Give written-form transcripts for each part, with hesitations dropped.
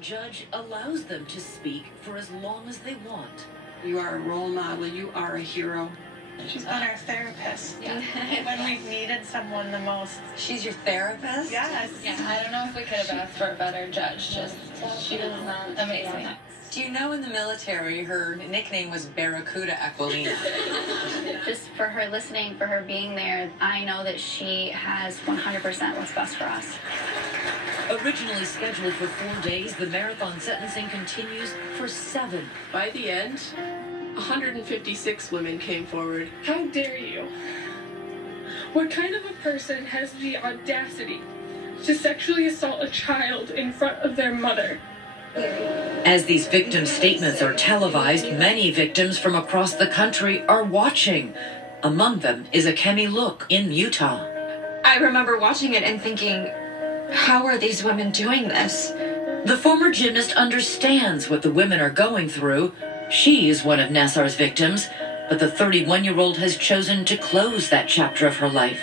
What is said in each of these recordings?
Judge allows them to speak for as long as they want. You are a role model. You are a hero. She's been our therapist. Yeah. When we've needed someone the most. She's your therapist? Yes. Yeah, I don't know if we could have asked for a better judge. She was amazing. Do you know in the military her nickname was Barracuda Aquilina? Just for her listening, for her being there, I know that she has 100% what's best for us. Originally scheduled for 4 days, the marathon sentencing continues for 7. By the end, 156 women came forward. How dare you? What kind of a person has the audacity to sexually assault a child in front of their mother? As these victims' statements are televised, many victims from across the country are watching. Among them is Akemi Look in Utah. I remember watching it and thinking, how are these women doing this? The former gymnast understands what the women are going through. She is one of Nassar's victims, but the 31-year-old has chosen to close that chapter of her life.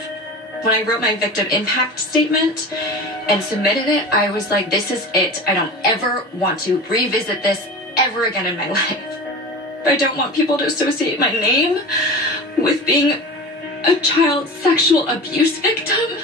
When I wrote my victim impact statement and submitted it, I was like, this is it. I don't ever want to revisit this ever again in my life. I don't want people to associate my name with being a child sexual abuse victim.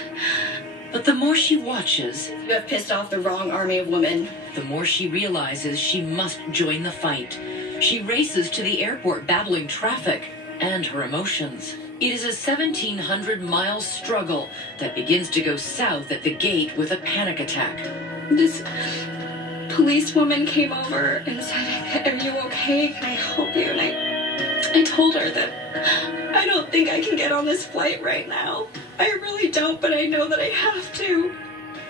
But the more she watches, You have pissed off the wrong army of women. the more she realizes she must join the fight. She races to the airport battling traffic and her emotions. It is a 1,700-mile struggle that begins to go south at the gate with a panic attack. This police woman came over and said, are you okay? Can I help you? And I told her that I don't think I can get on this flight right now. I really don't, but I know that I have to.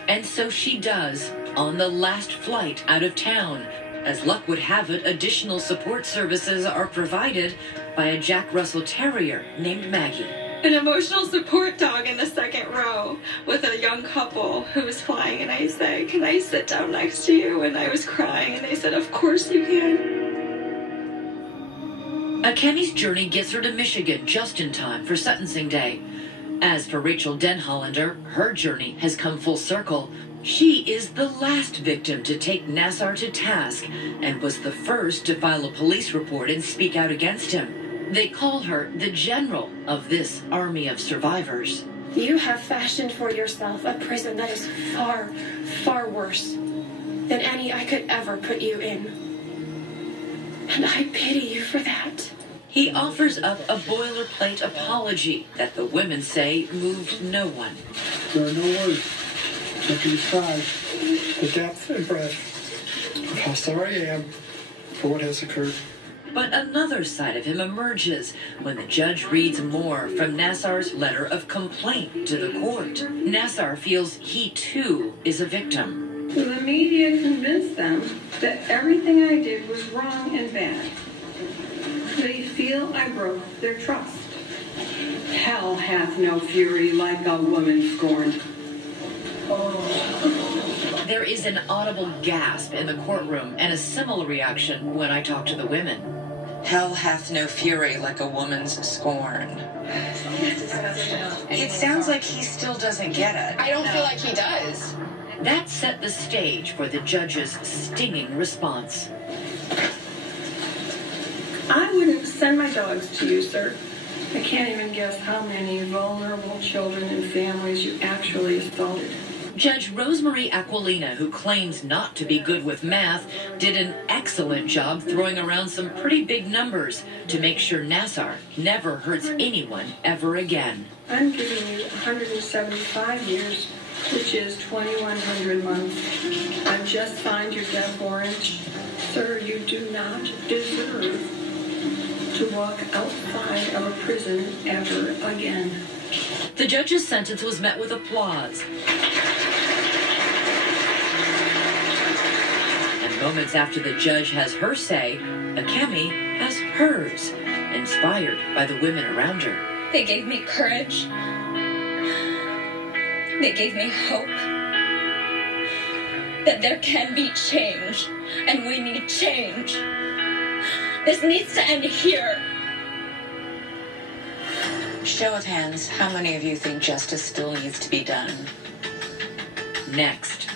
And so she does, on the last flight out of town. As luck would have it, additional support services are provided by a Jack Russell Terrier named Maggie. An emotional support dog in the second row with a young couple who was flying, and I said, can I sit down next to you? And I was crying, and they said, of course you can. Akemi's journey gets her to Michigan just in time for sentencing day. As for Rachel Denhollander, her journey has come full circle. She is the last victim to take Nassar to task and was the first to file a police report and speak out against him. They call her the general of this army of survivors. You have fashioned for yourself a prison that is far, far worse than any I could ever put you in. And I pity you for that. He offers up a boilerplate apology that the women say moved no one. There are no words that can describe the depth and breadth of how sorry I am for what has occurred. But another side of him emerges when the judge reads more from Nassar's letter of complaint to the court. Nassar feels he too is a victim. The media convinced them that everything I did was wrong and bad. They feel I broke their trust. Hell hath no fury like a woman scorned. There is an audible gasp in the courtroom and a similar reaction when I talk to the women. Hell hath no fury like a woman's scorn. It sounds like he still doesn't get it. I don't feel like he does. That set the stage for the judge's stinging response. I wouldn't send my dogs to you, sir. I can't even guess how many vulnerable children and families you actually assaulted. Judge Rosemary Aquilina, who claims not to be good with math, did an excellent job throwing around some pretty big numbers to make sure Nassar never hurts anyone ever again. I'm giving you 175 years, which is 2,100 months. I've just signed your death warrant. Sir, you do not deserve to walk outside of a prison ever again. The judge's sentence was met with applause. And moments after the judge has her say, Akemi has hers, inspired by the women around her. They gave me courage. They gave me hope. That there can be change, and we need change. This needs to end here. Show of hands, how many of you think justice still needs to be done? Next.